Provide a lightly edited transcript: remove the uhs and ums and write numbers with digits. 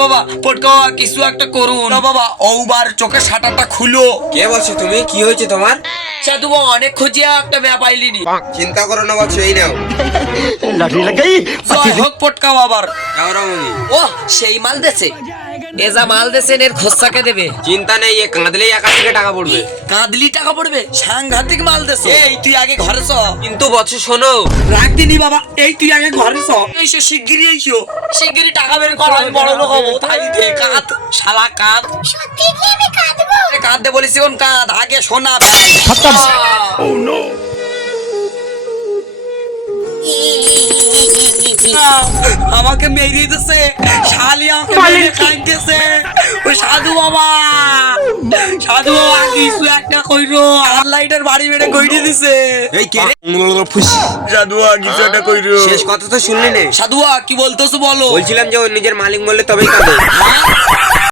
বাবা পটকা বাবা কিছু একটা করুন না বাবা। ওবার চোখের শাটারটা খুলো। কে বলছো তুমি? কি হয়েছে তোমার? সাধু বাবা অনেক খুঁজিয়া একটা মেয়া পাইলিনি। চিন্তা করো না বাচ্চা, এই নাও। লাঠি লাগাই জয় হোক পটকা বাবার। যাও রমণী। ও সেই মাল দেছে, এ যা মাল দেছেন এর খোঁজটাকে দেবে। চিন্তা নেই, এ কাঁদলেই একা থেকে টাকা পড়বে। কাঁদলি টাকা পড়বে? সাংঘাতিক মাল দেছে। এই তুই আগে ঘরে চ। কিন্তু বৎস শোনো, রাখ দিনি বাবা, এই তুই আগে ঘরে চ। এইসো শিগগিরই এইসো, শিগগিরই টাকা বের কর, আমি বড় লোক হবো। তাই দে কাঁদ, শালা কাঁদ। সত্যি কি আমি কাঁদবো? কাঁদতে বলিস কোন কাঁদ, আগে শোনা। আমাকে মেরে দিছে, শালি আমাকে মেরে কাঁদতেছে। ওই সাধু বাবা, সাধু বাবা কিছু একটা কইরো। আর লাইটার বাড়ি মেরে কইরে দিছে। এই কে রে? সাধু বাবা কিছু একটা কইরো। শেষ কথা তো শুনলি নে? সাধু বাবা কি বলতেছো বলো। বলছিলাম যে ও নিজের মালিক বললে তবেই কাঁদে।